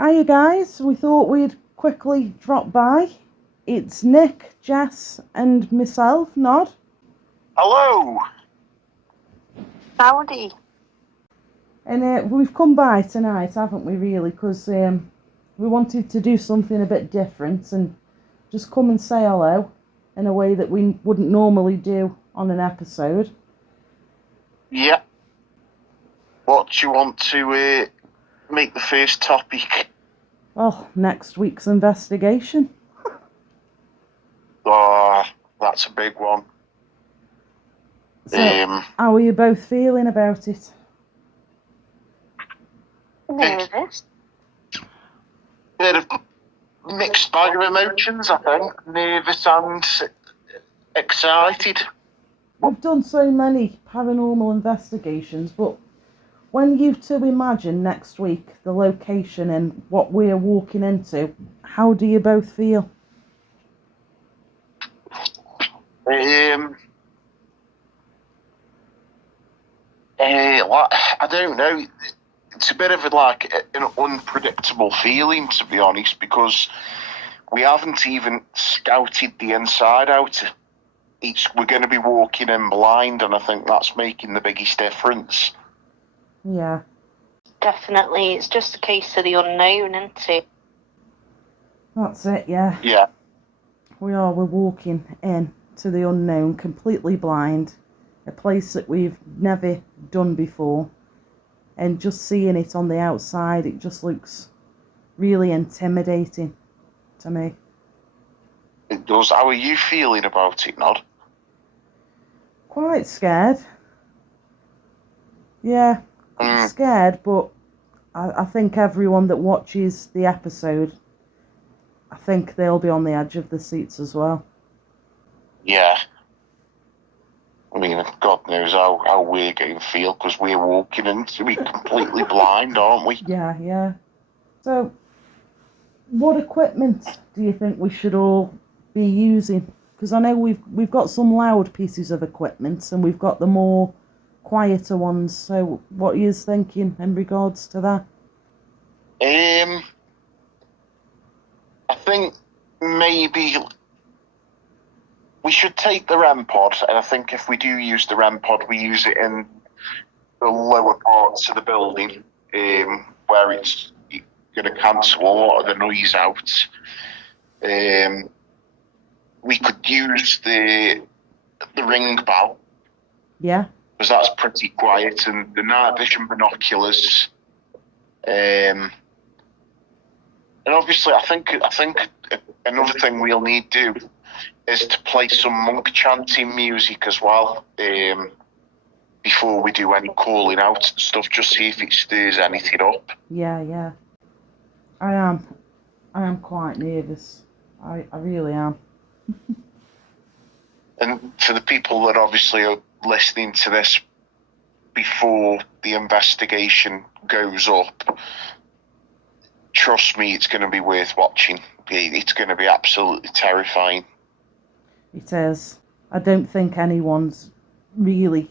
Hiya guys, we thought we'd quickly drop by. It's Nick, Jess and myself, Nod. Hello! Howdy. And we've come by tonight, haven't we really, because we wanted to do something a bit different and just come and say hello in a way that we wouldn't normally do on an episode. Yeah. What do you want to make the first topic? Well, next week's investigation. Oh, that's a big one. So, how are you both feeling about it? Nervous. Bit of mixed bag of emotions, I think. Nervous and excited. We've done so many paranormal investigations, but when you two imagine next week the location and what we're walking into, how do you both feel? I don't know. It's a bit of an unpredictable feeling, to be honest, because we haven't even scouted the inside out. We're going to be walking in blind, and I think that's making the biggest difference. Yeah. Definitely. It's just a case of the unknown, isn't it? That's it, yeah. Yeah. We're walking in to the unknown, completely blind, a place that we've never done before, and just seeing it on the outside, it just looks really intimidating to me. It does. How are you feeling about it, Nod? Quite scared. Yeah, scared, but I think everyone that watches the episode, I think they'll be on the edge of the seats as well. Yeah. I mean, God knows how we're going to feel, because we're walking into it completely blind, aren't we? Yeah. So, what equipment do you think we should all be using? Because I know we've got some loud pieces of equipment and we've got the more quieter ones. So, what are you thinking in regards to that? I think maybe we should take the REM pod, and I think if we do use the REM pod, we use it in the lower parts of the building, where it's going to cancel a lot of the noise out. We could use the ring bell. Yeah. Because that's pretty quiet, and the night vision binoculars. And obviously, I think another thing we'll need to do is to play some monk chanting music as well, before we do any calling out and stuff, just see if it stirs anything up. Yeah. I am quite nervous. I really am. And for the people that obviously are listening to this before the investigation goes up, trust me, it's going to be worth watching. It's going to be absolutely terrifying. It is. I don't think anyone's really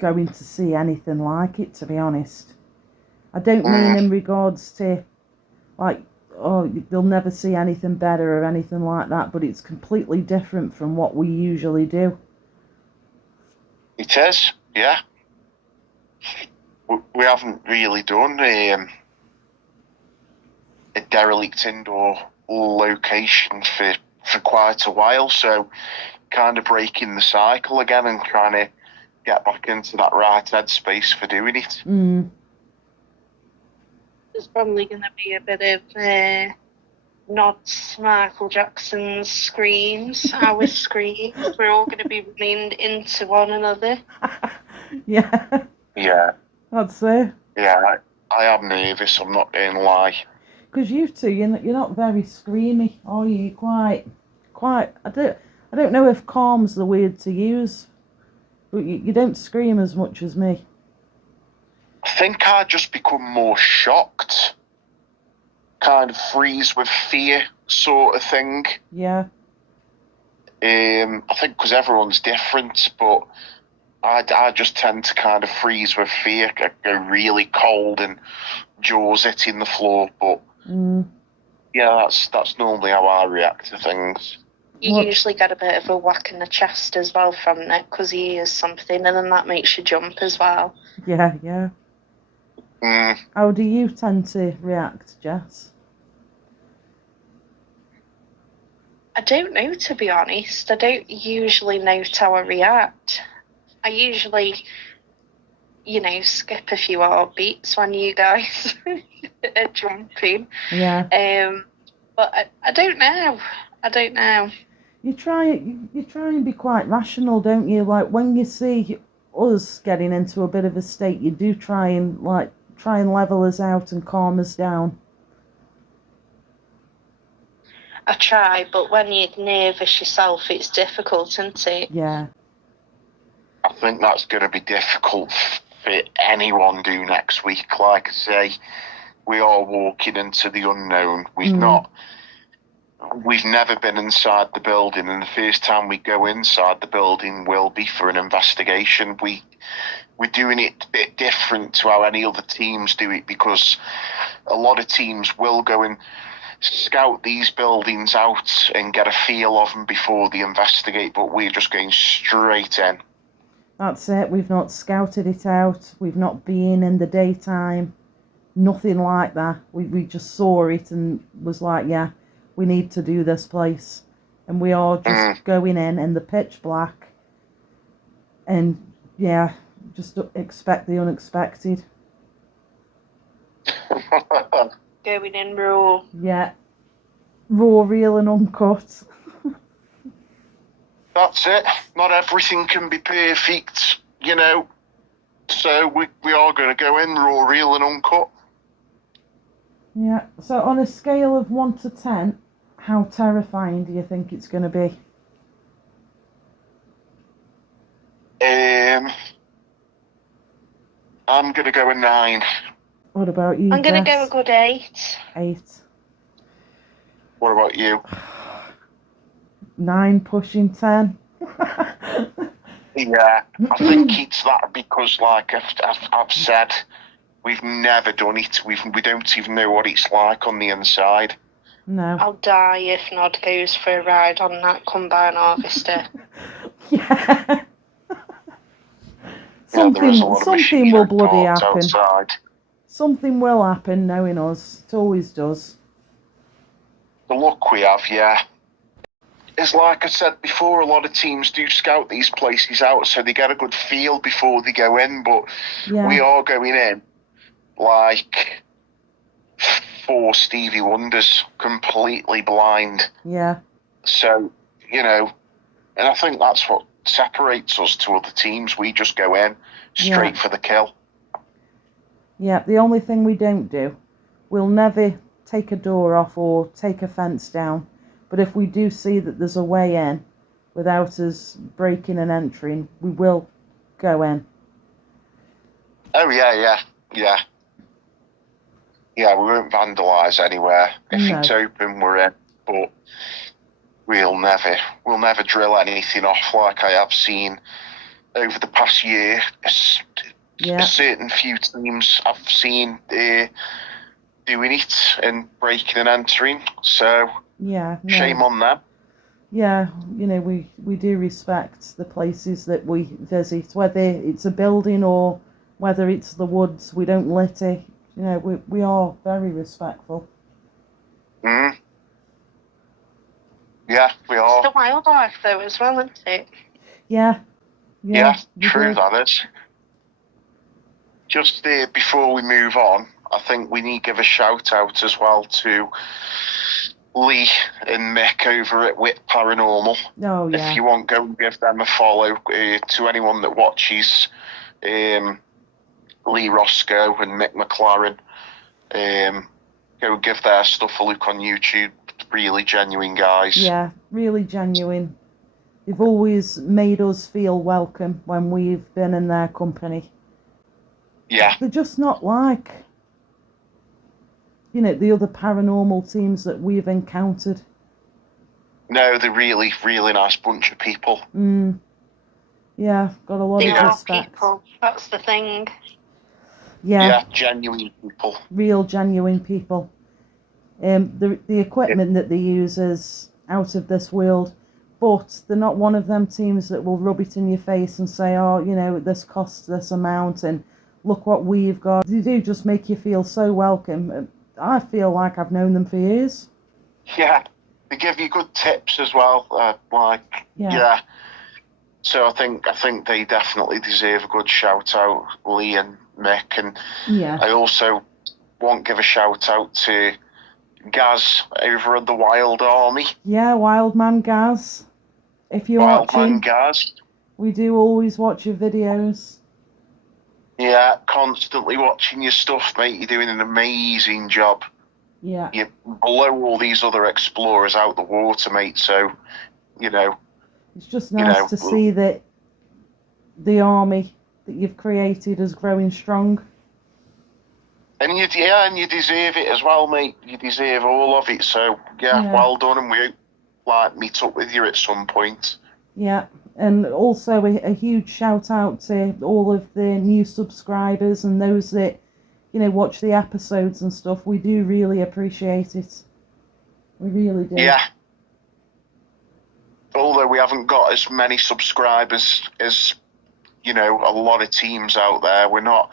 going to see anything like it, to be honest. I don't mean in regards to, like, oh, they'll never see anything better or anything like that, but it's completely different from what we usually do. It is, yeah. We haven't really done a derelict indoor location for quite a while, so kind of breaking the cycle again and trying to get back into that right headspace for doing it. There's probably going to be a bit of nods, Michael Jackson's screams, our screams. We're all going to be running into one another. Yeah. Yeah. I'd say. Yeah, I am nervous, I'm not going to lie. Because you two, you're not very screamy, are you? Quite. I don't know if calm's the word to use, but you don't scream as much as me. I think I just become more shocked, kind of freeze with fear sort of thing. Yeah. I think because everyone's different, but I just tend to kind of freeze with fear. I go really cold and jaws hitting the floor, but Yeah, that's normally how I react to things. You usually get a bit of a whack in the chest as well from Nick because he hears something, and then that makes you jump as well. Yeah. How do you tend to react, Jess? I don't know, to be honest. I don't usually note how I react. I usually, skip a few heartbeats when you guys are jumping. Yeah. But I don't know. You try and be quite rational, don't you? Like when you see us getting into a bit of a state, you do try and level us out and calm us down. I try, but when you're nervous yourself, it's difficult, isn't it? Yeah. I think that's going to be difficult for anyone do next week. Like I say, we are walking into the unknown. We've never been inside the building, and the first time we go inside the building will be for an investigation. We're doing it a bit different to how any other teams do it, because a lot of teams will go and scout these buildings out and get a feel of them before they investigate, but we're just going straight in. That's it. We've not scouted it out. We've not been in the daytime. Nothing like that. We just saw it and was like, yeah, we need to do this place. And we are just going in the pitch black. And yeah, just expect the unexpected. Going in raw. Yeah. Raw, real and uncut. That's it. Not everything can be perfect, So we are going to go in raw, real and uncut. Yeah. So on a scale of 1 to 10, how terrifying do you think it's going to be? I'm going to go a 9. What about you, I'm going to Jess? go a good 8. 8. What about you? 9 pushing 10. Yeah, I think it's that because, like I've said, we've never done it. We don't even know what it's like on the inside. No. I'll die if Nod goes for a ride on that combine harvester. Yeah. There is a lot of something will bloody parked happen. Outside. Something will happen, knowing us. It always does. The luck we have, yeah. It's like I said before, a lot of teams do scout these places out so they get a good feel before they go in, but we are going in like 4 Stevie Wonders, completely blind. Yeah. So, and I think that's what separates us to other teams. We just go in straight for the kill. Yeah, the only thing we don't do, we'll never take a door off or take a fence down. But if we do see that there's a way in without us breaking and entering, we will go in. Oh, yeah. Yeah, we won't vandalise anywhere. If it's open, we're in. But we'll never drill anything off like I have seen over the past year. A certain few teams I've seen doing it and breaking and entering. So shame on them. Yeah, we do respect the places that we visit, whether it's a building or whether it's the woods. We don't litter. We are very respectful. Yeah, we are. It's the wildlife though as well, isn't it? Yeah, true that is. Just before we move on, I think we need to give a shout out as well to Lee and Mick over at Wit Paranormal. Oh, yeah. If you want, go and give them a follow. To anyone that watches, Lee Roscoe and Mick McLaren, go give their stuff a look on YouTube. Really genuine guys. Yeah, really genuine. They've always made us feel welcome when we've been in their company. Yeah. They're just not like, the other paranormal teams that we've encountered. No, they're really, really nice bunch of people. Yeah, got a lot of respect. People. That's the thing. Yeah, genuine people. Real genuine people. The equipment that they use is out of this world, but they're not one of them teams that will rub it in your face and say, oh, you know, this costs this amount and look what we've got. They do just make you feel so welcome. I feel like I've known them for years. Yeah, they give you good tips as well. Yeah. So I think they definitely deserve a good shout out, Lee and Mick, and Yeah. I also want to give a shout out to Gaz over at the Wild Army. Yeah, Wildman Gaz. If you're watching, Wildman Gaz. We do always watch your videos. Yeah, constantly watching your stuff, mate. You're doing an amazing job. Yeah. You blow all these other explorers out the water, mate. So, you know. It's just nice to see that the army that you've created is growing strong. And you deserve it as well, mate. You deserve all of it. So, yeah. Well done, and we meet up with you at some point. Yeah, and also a huge shout out to all of the new subscribers and those that, you know, watch the episodes and stuff. We do really appreciate it. We really do. Yeah. Although we haven't got as many subscribers as, you know, a lot of teams out there, we're not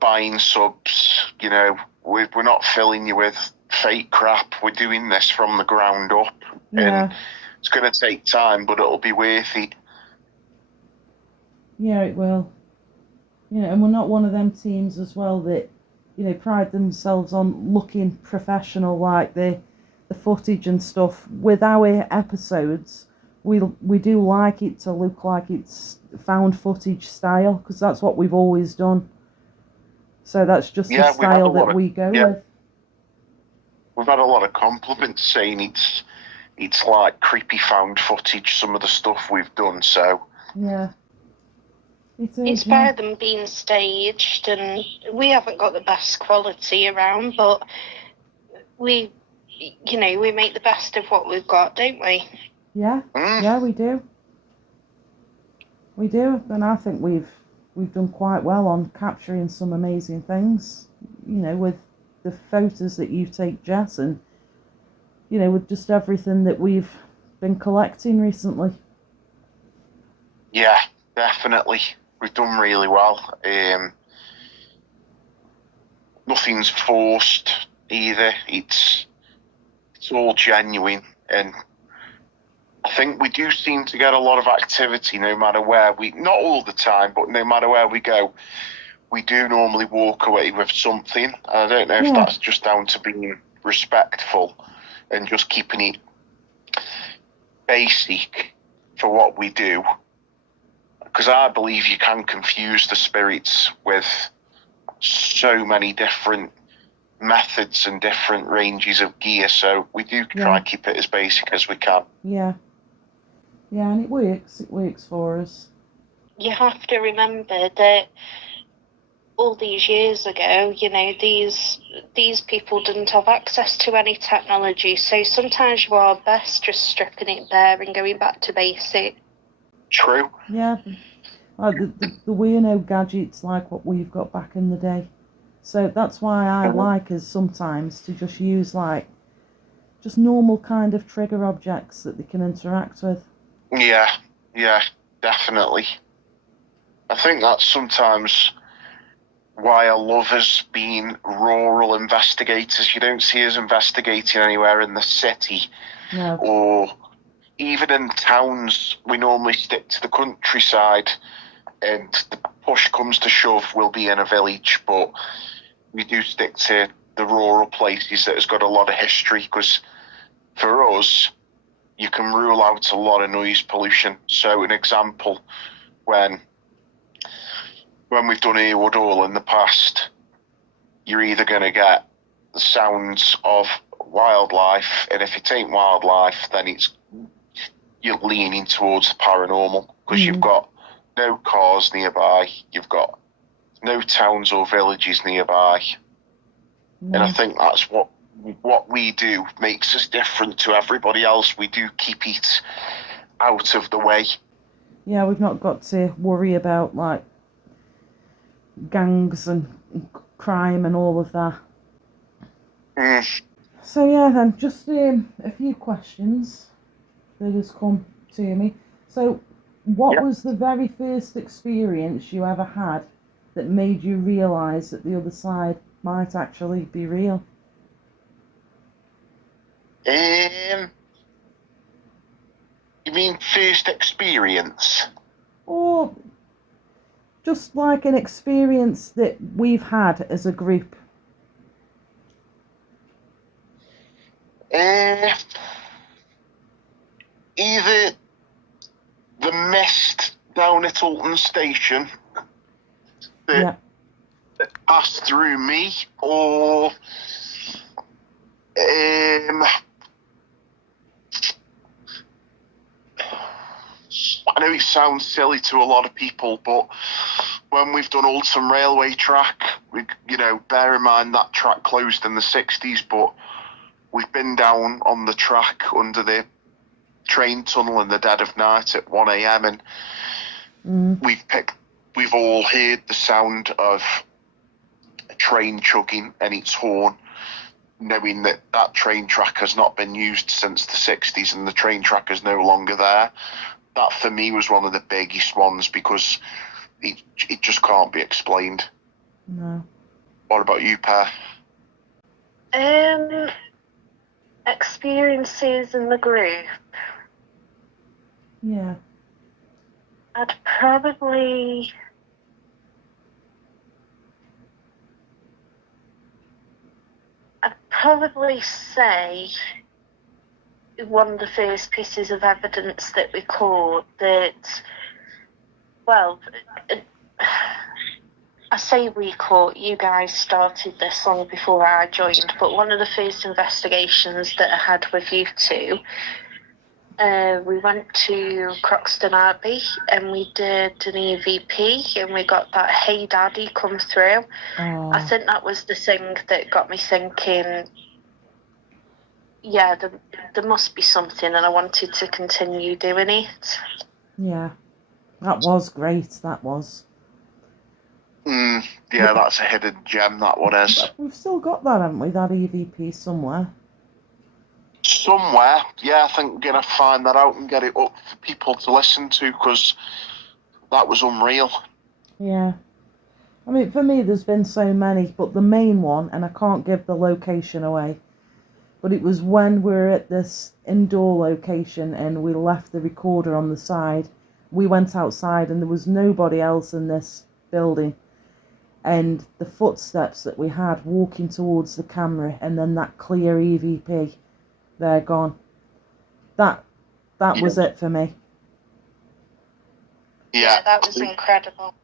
buying subs, you know, we're not filling you with fake crap. We're doing this from the ground up. Yeah. And it's going to take time, but it'll be worth it. Yeah, it will. You know, and we're not one of them teams as well that, you know, pride themselves on looking professional, like the footage and stuff. With our episodes, we do like it to look like it's found footage style, because that's what we've always done. So that's just the style that we go with. We've had a lot of compliments saying it's like creepy found footage, some of the stuff we've done, so... Yeah. It's better than being staged, and we haven't got the best quality around, but we make the best of what we've got, don't we? Yeah, yeah, we do. We do, and I think we've done quite well on capturing some amazing things, you know, with the photos that you take, Jess, and, you know, with just everything that we've been collecting recently. Yeah, definitely. We've done really well. Nothing's forced either. It's all genuine, and I think we do seem to get a lot of activity no matter where not all the time, but no matter where we go, we do normally walk away with something. I don't know if that's just down to being respectful and just keeping it basic for what we do. Because I believe you can confuse the spirits with so many different methods and different ranges of gear, so we do try and keep it as basic as we can. Yeah. Yeah, and it works for us. You have to remember that all these years ago, you know, these people didn't have access to any technology, so sometimes you are best just stripping it bare and going back to basic. True. Yeah, there were no gadgets like what we've got back in the day. So that's why I like us sometimes to just use like just normal kind of trigger objects that they can interact with. Yeah, definitely. I think that's sometimes why I love us being rural investigators. You don't see us investigating anywhere in the city. No. Or even in towns. We normally stick to the countryside, and the push comes to shove, we'll be in a village, but we do stick to the rural places that has got a lot of history, because for us, you can rule out a lot of noise pollution. So an example, when we've done Earwood Hall in the past, you're either going to get the sounds of wildlife, and if it ain't wildlife, then you're leaning towards the paranormal, because you've got no cars nearby, you've got no towns or villages nearby. And I think that's what we do makes us different to everybody else. We do keep it out of the way. Yeah, we've not got to worry about like gangs and crime and all of that. So yeah, then just a few questions that has come to me. So, what Yep. was the very first experience you ever had that made you realise that the other side might actually be real? You mean first experience? Or just like an experience that we've had as a group? Either the mist down at Alton Station Yeah. that passed through me, or I know it sounds silly to a lot of people, but when we've done Alton Railway track, bear in mind that track closed in the 60s, but we've been down on the track under the train tunnel in the dead of night at 1 a.m. and we've all heard the sound of a train chugging and its horn, knowing that that train track has not been used since the 60s and the train track is no longer there. That for me was one of the biggest ones because it just can't be explained. No. What about you, Per? Experiences in the group. Yeah. I'd probably say one of the first pieces of evidence that we caught that, well, I say we caught, you guys started this long before I joined, but one of the first investigations that I had with you two, we went to Croxton Abbey and we did an EVP and we got that Hey Daddy come through. Oh. I think that was the thing that got me thinking, yeah, there must be something, and I wanted to continue doing it. Yeah. That was great, that was. Yeah, that's a hidden gem, that one is. But we've still got that, haven't we? That EVP somewhere. Somewhere, yeah, I think we're going to find that out and get it up for people to listen to because that was unreal. Yeah. I mean, for me, there's been so many, but the main one, and I can't give the location away, but it was when we were at this indoor location and we left the recorder on the side. We went outside and there was nobody else in this building. And the footsteps that we had walking towards the camera and then that clear EVP, they're gone. That was it for me. Yeah, that was incredible.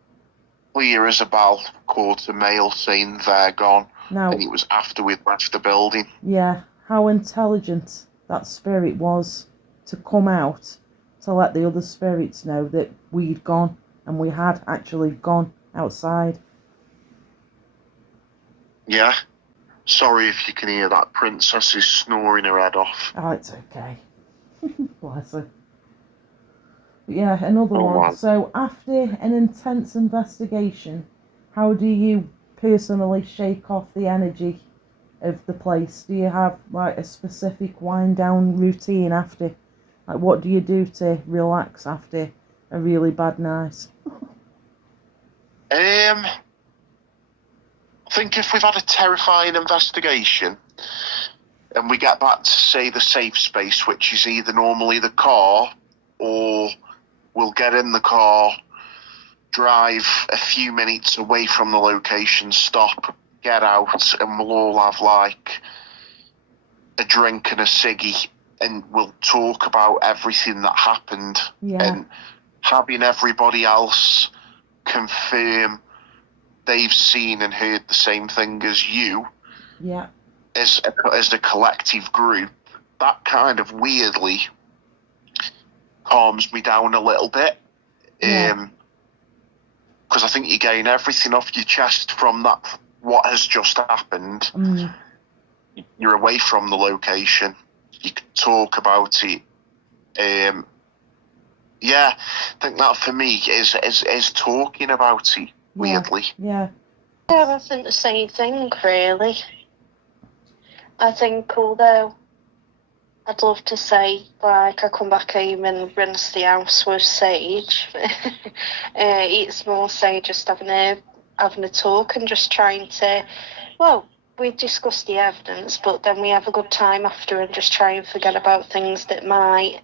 Clear as a bell, quarter mail saying they're gone. Now, and it was after we'd left the building. Yeah, how intelligent that spirit was to come out to let the other spirits know that we'd gone and we had actually gone outside. Yeah. Sorry if you can hear that. Princess is snoring her head off. Oh, it's okay. Bless her. But yeah, another one. Wow. So after an intense investigation, how do you personally shake off the energy of the place? Do you have like a specific wind down routine after? Like, what do you do to relax after a really bad night? I think if we've had a terrifying investigation and we get back to, say, the safe space, which is either normally the car or we'll get in the car, drive a few minutes away from the location, stop, get out, and we'll all have like a drink and a ciggy and we'll talk about everything that happened. Yeah. And having everybody else confirm they've seen and heard the same thing as you, Yeah. as a collective group, that kind of weirdly calms me down a little bit. Yeah. Because I think you gain everything off your chest from that, what has just happened. You're away from the location. You can talk about it. Yeah, I think that for me is talking about it, weirdly. Yeah. Yeah, I think the same thing, really. I think although I'd love to say, like, I come back home and rinse the house with sage, it's more so just having a talk and just trying to, well, we discuss the evidence, but then we have a good time after and just try and forget about things that might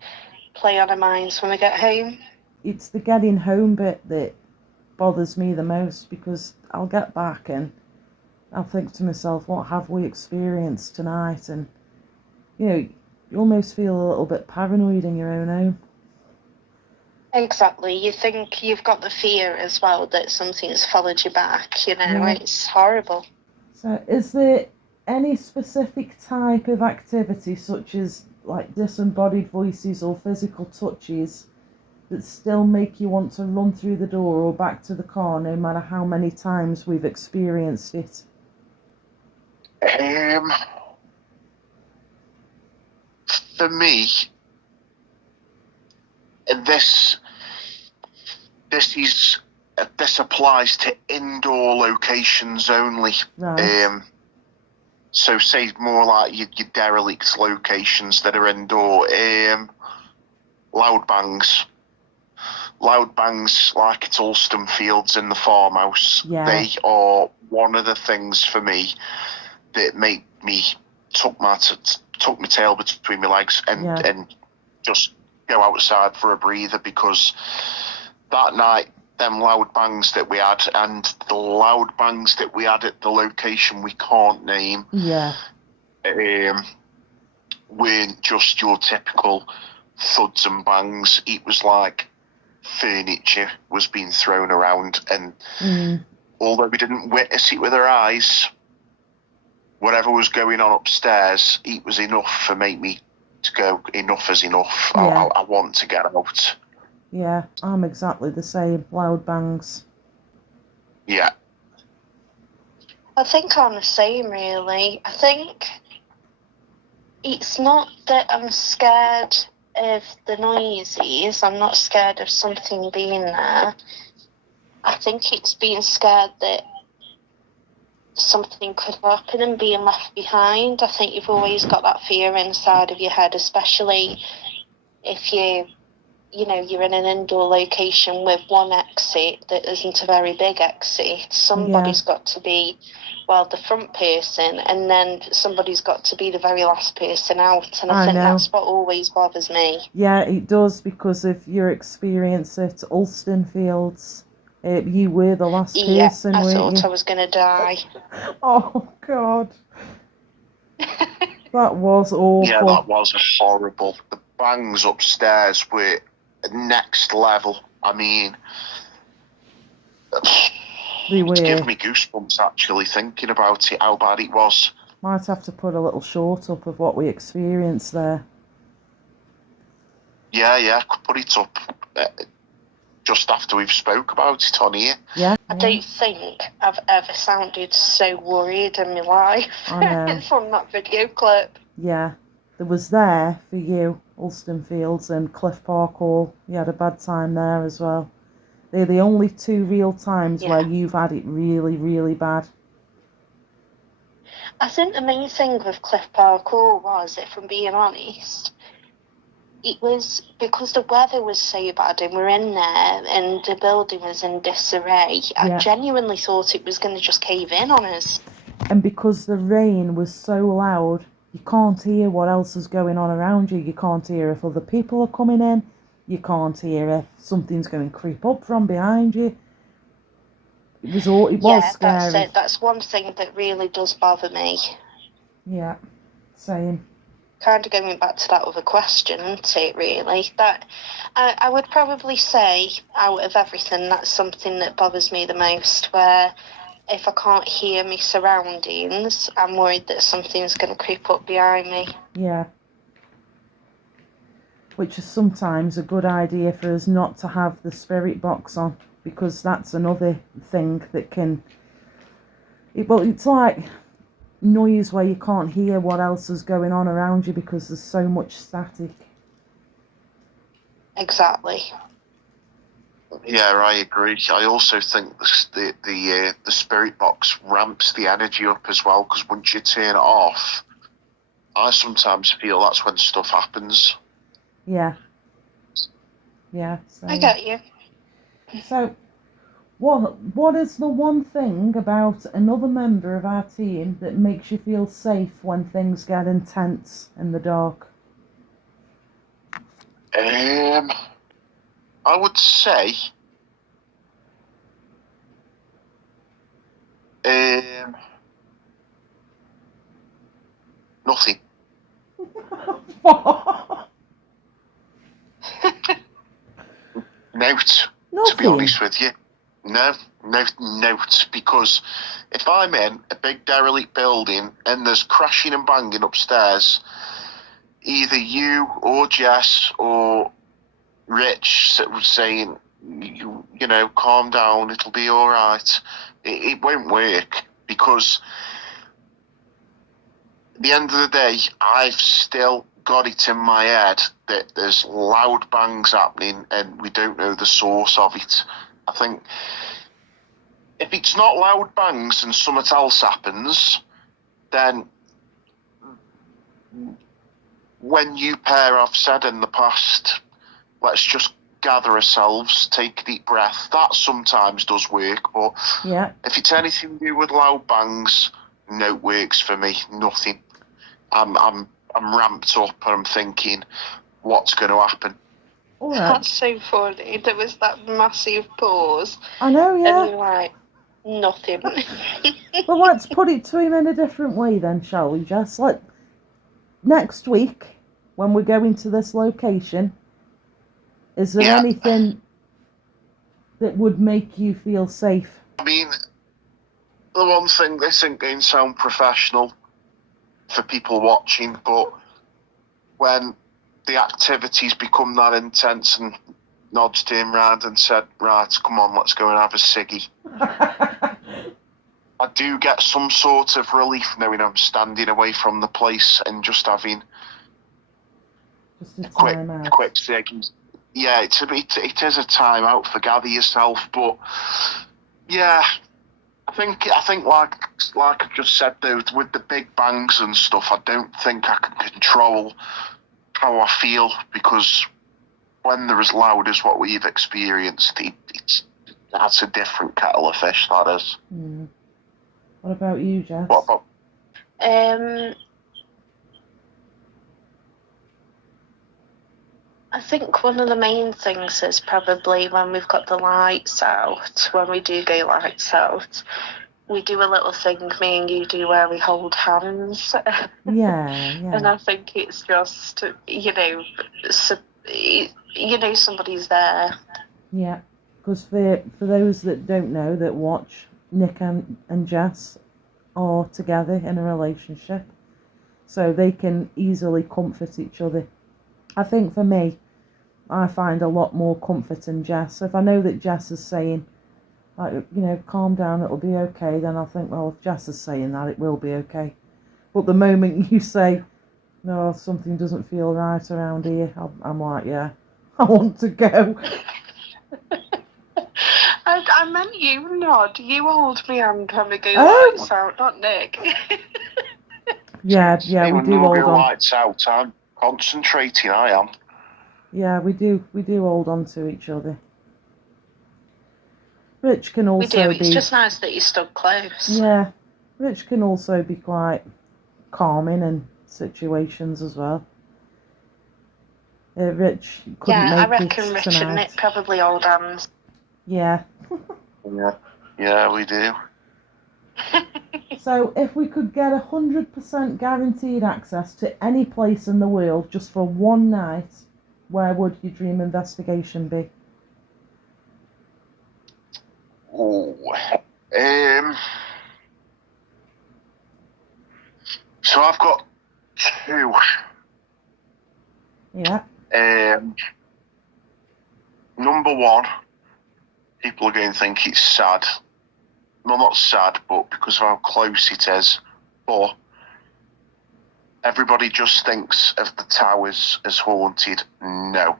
play on our minds when we get home. It's the getting home bit that bothers me the most, because I'll get back and I'll think to myself, what have we experienced tonight? And, you know, you almost feel a little bit paranoid in your own home. Exactly. You think you've got the fear as well that something's followed you back, you know, Yeah. It's horrible. So is there any specific type of activity, such as like disembodied voices or physical touches, that still make you want to run through the door or back to the car, no matter how many times we've experienced it? For me, this applies to indoor locations only. Right. So say more like your derelict locations that are indoor. Loud bangs like at Alston Fields in the farmhouse. Yeah. They are one of the things for me that make me tuck my tail between my legs and just go outside for a breather, because that night, them loud bangs that we had and the loud bangs that we had at the location we can't name, weren't just your typical thuds and bangs. It was like furniture was being thrown around, and although we didn't witness it with our eyes, whatever was going on upstairs, it was enough for me to go, enough is enough. Yeah. I want to get out. Yeah, I'm exactly the same. Loud bangs. Yeah. I think I'm the same, really. I think it's not that I'm scared of the noises. I'm not scared of something being there. I think it's being scared that something could happen and being left behind. I think you've always got that fear inside of your head, especially if you're in an indoor location with one exit that isn't a very big exit. Somebody's got to be, well, the front person, and then somebody's got to be the very last person out. And I think that's what always bothers me. Yeah, it does, because of your experience at Alston Fields. You were the last person, I weren't thought you? I was going to die. Oh, God. That was awful. Yeah, that was horrible. The bangs upstairs were next level. I mean, They were. It's giving me goosebumps actually thinking about it, how bad it was. Might have to put a little short up of what we experienced there. Yeah, could put it up just after we've spoke about it on here. Yeah. I don't think I've ever sounded so worried in my life from that video clip. Yeah. There was there for you, Alston Fields and Cliff Park Hall. You had a bad time there as well. They're the only two real times where you've had it really, really bad. I think the main thing with Cliff Park Hall was, if I'm being honest, it was because the weather was so bad and we're in there and the building was in disarray. I genuinely thought it was going to just cave in on us. And because the rain was so loud, you can't hear what else is going on around you. You can't hear if other people are coming in. You can't hear if something's going to creep up from behind you. It was scary. That's it. That's one thing that really does bother me. Yeah, same. Kind of going back to that other question, isn't it, really? That I would probably say, out of everything, that's something that bothers me the most, where if I can't hear my surroundings, I'm worried that something's going to creep up behind me. Yeah. Which is sometimes a good idea for us not to have the spirit box on, because that's another thing that can... it's like noise where you can't hear what else is going on around you because there's so much static. Exactly. Yeah, I agree. I also think the spirit box ramps the energy up as well, because once you turn it off, I sometimes feel that's when stuff happens. Yeah. Yeah. So, I get you. So, what is the one thing about another member of our team that makes you feel safe when things get intense in the dark? I would say nothing. Note, to be Nothing. honest with you. No, note, because if I'm in a big derelict building and there's crashing and banging upstairs, either you or Jess or Rich was saying, you know, calm down, it'll be all right. It won't work, because at the end of the day, I've still got it in my head that there's loud bangs happening and we don't know the source of it. I think if it's not loud bangs and something else happens, then when you pair have said in the past, let's just gather ourselves, take a deep breath, that sometimes does work. But Yeah. if it's anything to do with loud bangs, no, it works for me. Nothing. I'm ramped up and I'm thinking, what's going to happen? All right. That's so funny. There was that massive pause. I know, And yeah. you're like, nothing. Well, let's put it to him in a different way then, shall we, Jess? Like, next week, when we go into this location, is there anything that would make you feel safe? I mean, the one thing, this ain't going to sound professional for people watching, but when the activities become that intense and Nod's turned round and said, right, come on, let's go and have a ciggy, I do get some sort of relief knowing I'm standing away from the place and just having Just a quick cig. Yeah, it is a time out for gather yourself, but yeah, I think like I just said though, with the big bangs and stuff, I don't think I can control how I feel, because when they're as loud as what we've experienced, that's a different kettle of fish, that is. Mm. What about you, Jess? What about? I think one of the main things is probably when we've got the lights out, when we do go lights out, we do a little thing me and you do where we hold hands. Yeah. And I think it's just, somebody's there. Yeah, because for those that don't know, that watch, Nick and Jess are together in a relationship, so they can easily comfort each other. I think for me, I find a lot more comfort in Jess. If I know that Jess is saying, like, calm down, it'll be okay, then I think, well, if Jess is saying that, it will be okay. But the moment you say, no, something doesn't feel right around here, I'm like, yeah, I want to go. I meant you, Nod. You hold me hand when we go lights out, not Nick. Yeah, we do hold on. Lights out, I'm concentrating, I am. Yeah, we do hold on to each other. Rich can also we do. It's just nice that you stood close. Yeah, Rich can also be quite calming in situations as well. Rich couldn't make it tonight. I reckon Rich and Nick probably hold hands. Yeah. Yeah, we do. So, if we could get 100% guaranteed access to any place in the world just for one night, where would your dream investigation be? Oh, so I've got two. Yeah. Number one, people are going to think it's sad. Well, not sad, but because of how close it is. But everybody just thinks of the towers as haunted. No.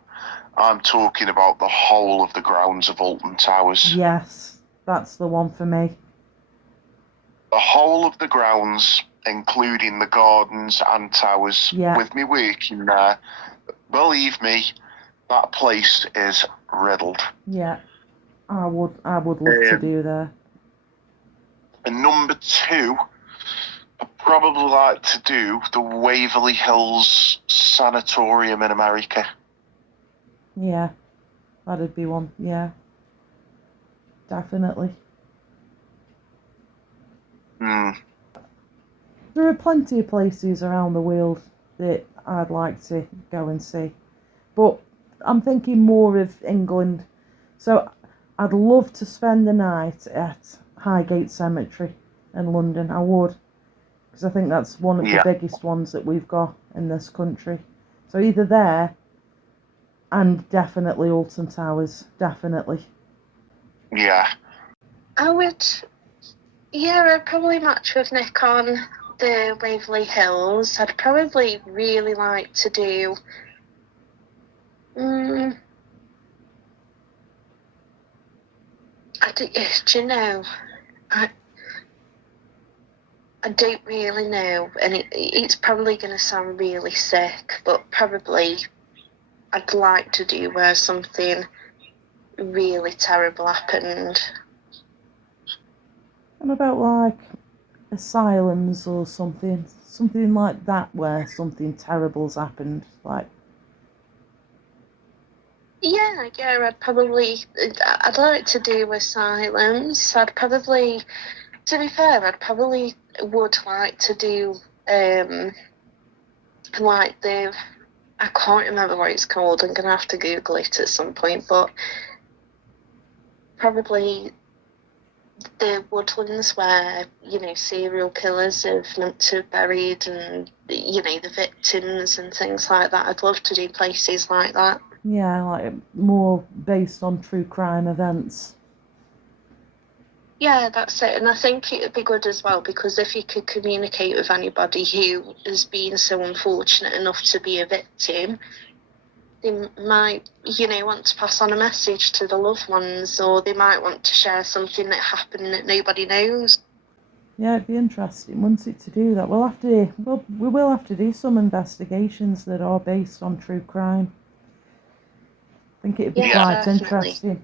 I'm talking about the whole of the grounds of Alton Towers. Yes, that's the one for me. The whole of the grounds, including the gardens and towers. Yeah. With me working there, believe me, that place is riddled. Yeah, I would love to do there. And number 2, I'd probably like to do the Waverly Hills Sanatorium in America. Yeah, that'd be one. Yeah, definitely. There are plenty of places around the world that I'd like to go and see, but I'm thinking more of England. So I'd love to spend the night at Highgate Cemetery in London. I would, because I think that's one of the biggest ones that we've got in this country. So either there, and definitely Alton Towers, definitely. Yeah. I'd probably match with Nick on the Waverly Hills. I'd probably really like to do. Do you know? I don't really know, and it's probably going to sound really sick, but probably I'd like to do where something really terrible happened. And about like asylums or something like that, where something terrible's happened, like. Yeah, I'd like to do asylums. To be fair, I'd probably would like to do, like I can't remember what it's called, I'm going to have to Google it at some point, but probably the woodlands where, serial killers have meant to have buried and, the victims and things like that. I'd love to do places like that. Yeah, like more based on true crime events. Yeah, that's it. And I think it would be good as well, because if you could communicate with anybody who has been so unfortunate enough to be a victim, they might, want to pass on a message to the loved ones, or they might want to share something that happened that nobody knows. Yeah, it'd be interesting, wouldn't it, to do that? We will have to do some investigations that are based on true crime. I think it'd be quite interesting.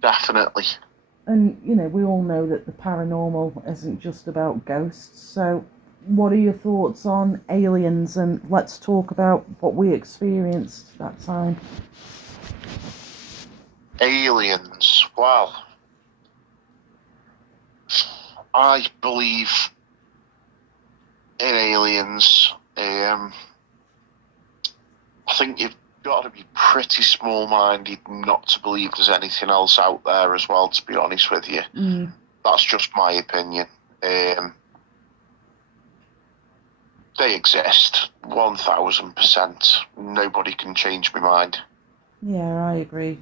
Definitely. And, we all know that the paranormal isn't just about ghosts, so what are your thoughts on aliens? And let's talk about what we experienced that time. Aliens. Well, I believe in aliens. I think you've got to be pretty small-minded not to believe there's anything else out there as well, to be honest with you. That's just my opinion. They exist, 1000%. Nobody can change my mind. Yeah, I agree.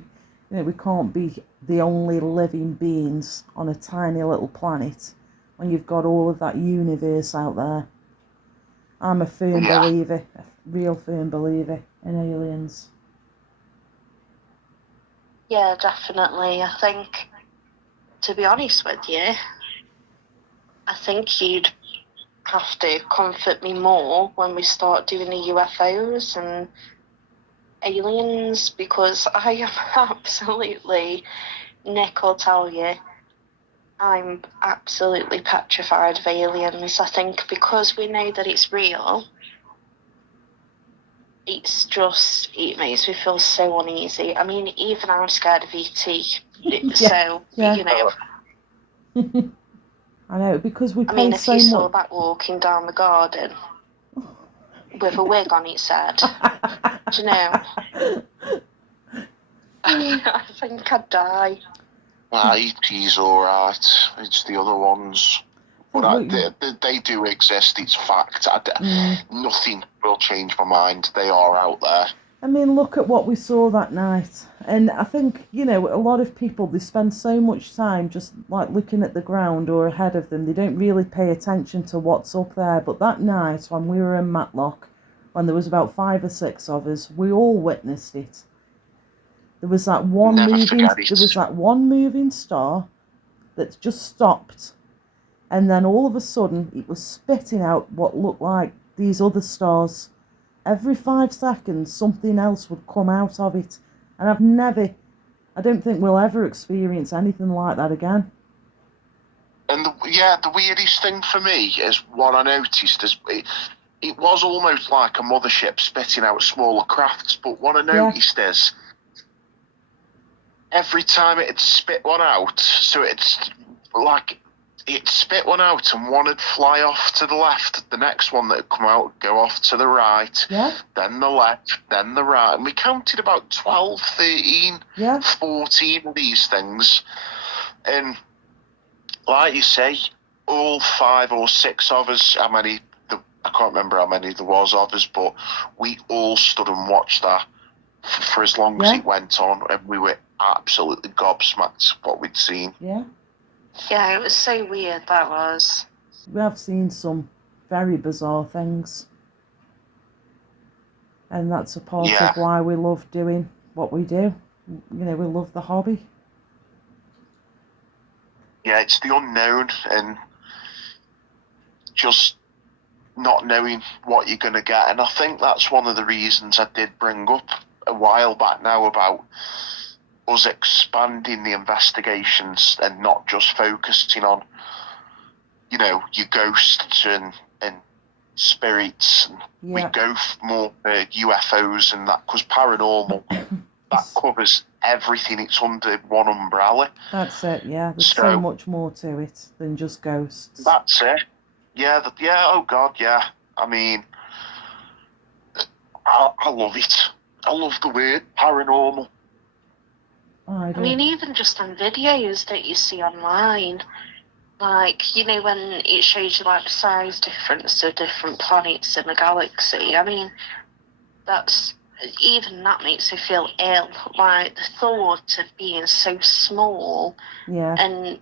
We can't be the only living beings on a tiny little planet when you've got all of that universe out there. I'm a firm believer, a real firm believer in aliens. Yeah, definitely. I think, to be honest with you, I think you'd have to comfort me more when we start doing the UFOs and aliens, because I am absolutely, Nick will tell you, I'm absolutely petrified of aliens. I think because we know that it's real, it makes me feel so uneasy. I mean, even I'm scared of E.T. So, I know, because we pay so much. I mean, if you saw that walking down the garden with a wig on its head, do you know? I think I'd die. E.T.'s alright. It's the other ones. But they do exist, it's fact. Nothing will change my mind. They are out there. I mean, look at what we saw that night. And I think, a lot of people, they spend so much time just like looking at the ground or ahead of them. They don't really pay attention to what's up there. But that night when we were in Matlock, when there was about 5 or 6 of us, we all witnessed it. There was that one moving star that just stopped. And then all of a sudden, it was spitting out what looked like these other stars. Every 5 seconds, something else would come out of it. And I don't think we'll ever experience anything like that again. And the weirdest thing for me is what I noticed is it was almost like a mothership spitting out smaller crafts. But what I noticed is every time it'd spit one out, so it's like it spit one out and one would fly off to the left, the next one that would come out would go off to the right, then the left, then the right. And we counted about 12, 13, 14 of these things. And like you say, all 5 or 6 of us, I can't remember how many there was of us, but we all stood and watched that for as long as it went on, and we were absolutely gobsmacked what we'd seen. Yeah, it was so weird, that was. We have seen some very bizarre things. And that's a part of why we love doing what we do. We love the hobby. Yeah, it's the unknown and just not knowing what you're going to get. And I think that's one of the reasons I did bring up a while back now about us expanding the investigations and not just focusing on, your ghosts and spirits. We go more for UFOs and that, because paranormal, that covers everything. It's under one umbrella. That's it, yeah. There's so much more to it than just ghosts. That's it. Yeah, oh God, yeah. I mean, I love it. I love the word paranormal. I mean, even just on videos that you see online, like, when it shows you, like, the size difference of different planets in the galaxy, I mean, that makes me feel ill. Like, the thought of being so small and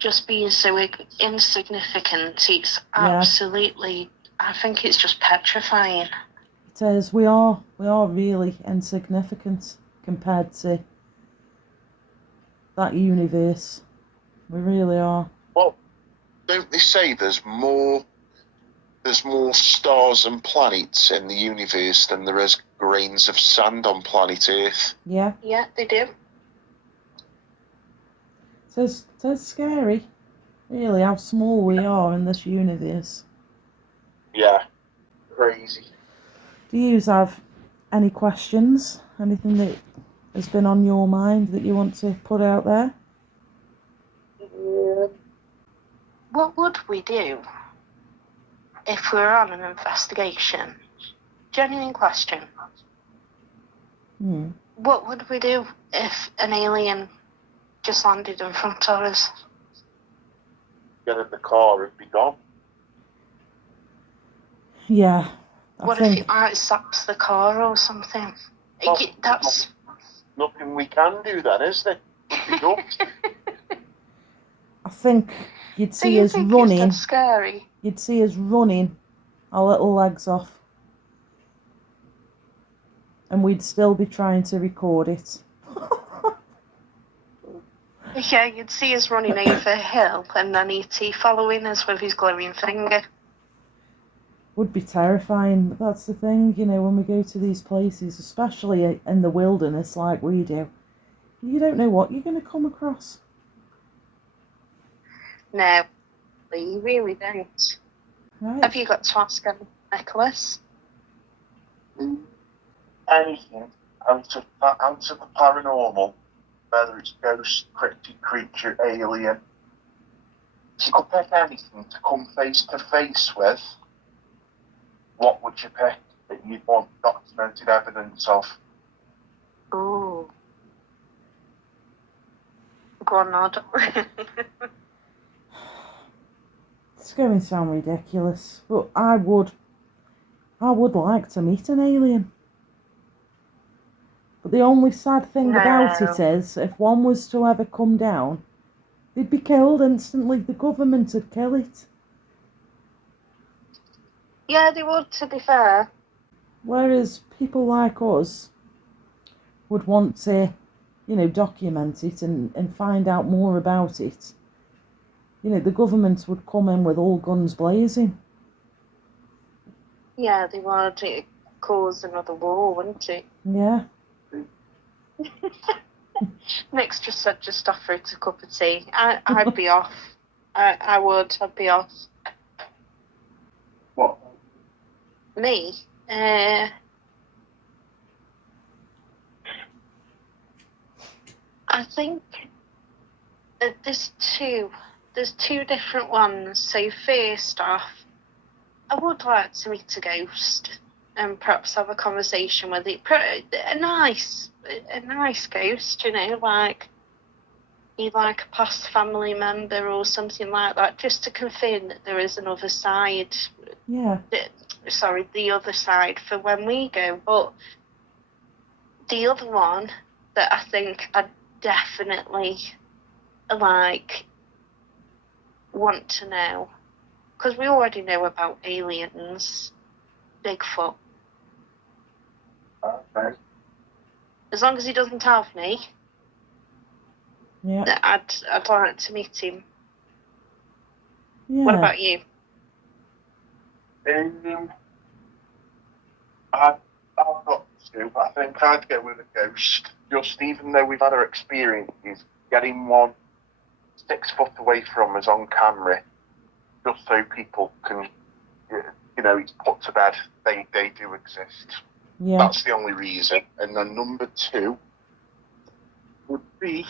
just being so insignificant, it's absolutely, I think it's just petrifying. It says we are really insignificant compared to that universe. We really are. Well, don't they say there's more stars and planets in the universe than there is grains of sand on planet Earth? Yeah, they do. So it's scary, really, how small we are in this universe. Yeah, crazy. Do you have any questions? Anything that has been on your mind that you want to put out there? What would we do if we were on an investigation? Genuine question. What would we do if an alien just landed in front of us? Get in the car and be gone. Yeah. What if it might saps the car or something? That's nothing we can do then, is there? I think you'd see us running. It's scary? You'd see us running our little legs off. And we'd still be trying to record it. Yeah, you'd see us running over a hill and then E.T. following us with his glowing finger. Would be terrifying, but that's the thing, when we go to these places, especially in the wilderness like we do, you don't know what you're going to come across. No, you really don't. Right. Have you got to ask him, Nicholas? Anything out of the paranormal, whether it's ghost, cryptid creature, alien, if you could pick anything to come face to face with, what would you pick that you'd want documented evidence of? Ooh. Go on, Nod. It's going to sound ridiculous, but I would like to meet an alien. But the only sad thing about it is, if one was to ever come down, they'd be killed instantly. The government would kill it. Yeah, they would, to be fair. Whereas people like us would want to, document it and find out more about it. You know, the government would come in with all guns blazing. Yeah, they would. It'd cause another war, wouldn't it? Yeah. Nick's just said just offer it a cup of tea. I'd be off. I would. I'd be off. What? Me? I think there's two. There's two different ones. So first off, I would like to meet a ghost and perhaps have a conversation with it. A nice ghost, you know, like either like a past family member or something like that, just to confirm that there is another side. Yeah. The other side for when we go. But the other one that I think I definitely like want to know, because we already know about aliens, Bigfoot. Okay. As long as he doesn't have me, Yeah. I'd like to meet him. Yeah. What about you? I've got to. I think I'd go with a ghost. Just even though we've had our experiences, getting one 6 foot away from us on camera, just so people can, you know, it's put to bed. They do exist. Yeah. That's the only reason. And then number 2 would be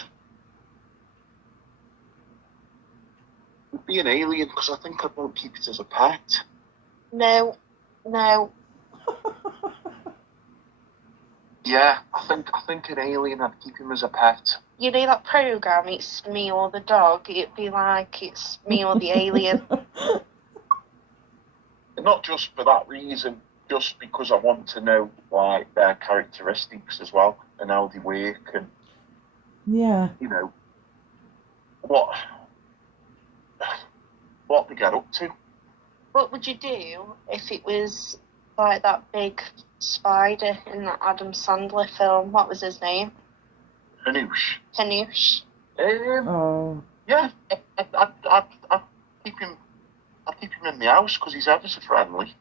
an alien, because I think I won't keep it as a pet. No. Yeah, I think an alien, I'd keep him as a pet. You know that program, It's Me or the Dog? It'd be like it's me or the alien. Not just for that reason, just because I want to know like their characteristics as well and how they work and Yeah. you know what they get up to. What would you do if it was like that big spider in that Adam Sandler film? What was his name? Hanoush. Oh. Yeah, I'd keep him in the house because he's ever so friendly.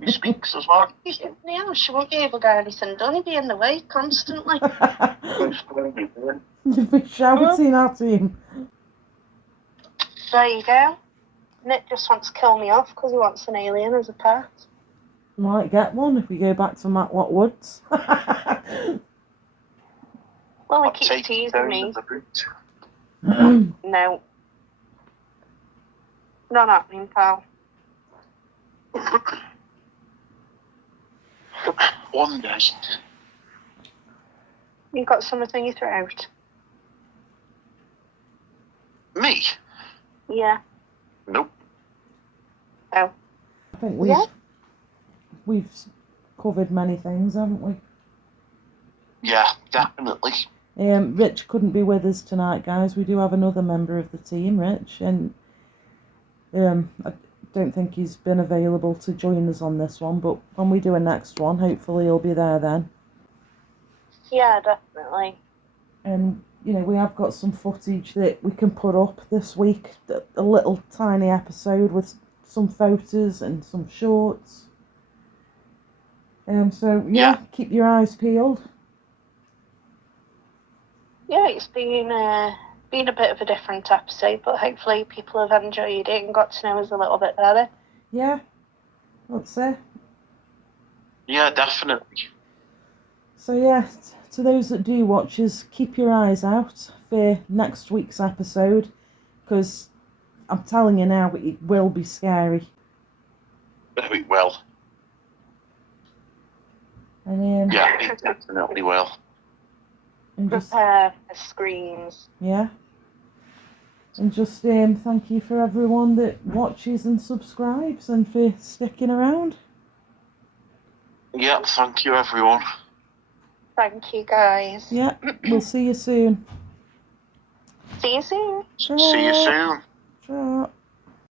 He speaks as well. He's in the house. You won't be able to get anything done. He'd be in the way constantly. You'd be shouting at him. There you go. Nick just wants to kill me off because he wants an alien as a pet. Might get one if we go back to Matlock Woods. Well, he keeps teasing me. No. Not happening, pal. One day. You've got something in your throat. Me? Yeah. Nope. Oh. I think we've covered many things, haven't we? Yeah, definitely. Rich couldn't be with us tonight, guys. We do have another member of the team, Rich, and I don't think he's been available to join us on this one, but when we do a next one, hopefully he'll be there then. Yeah, definitely. And, you know, we have got some footage that we can put up this week, a little tiny episode with some photos and some shorts. So, yeah, keep your eyes peeled. Yeah, it's been a bit of a different episode, but hopefully people have enjoyed it and got to know us a little bit better. Yeah, that's it. Yeah, definitely. So yeah, to those that do watch us, keep your eyes out for next week's episode, because I'm telling you now, it will be scary. It will. And yeah, it definitely will. Prepare for screams. Yeah. And just thank you for everyone that watches and subscribes and for sticking around. Yeah, thank you everyone. Thank you guys. Yeah, we'll see you soon. See you soon. See you soon. Ciao.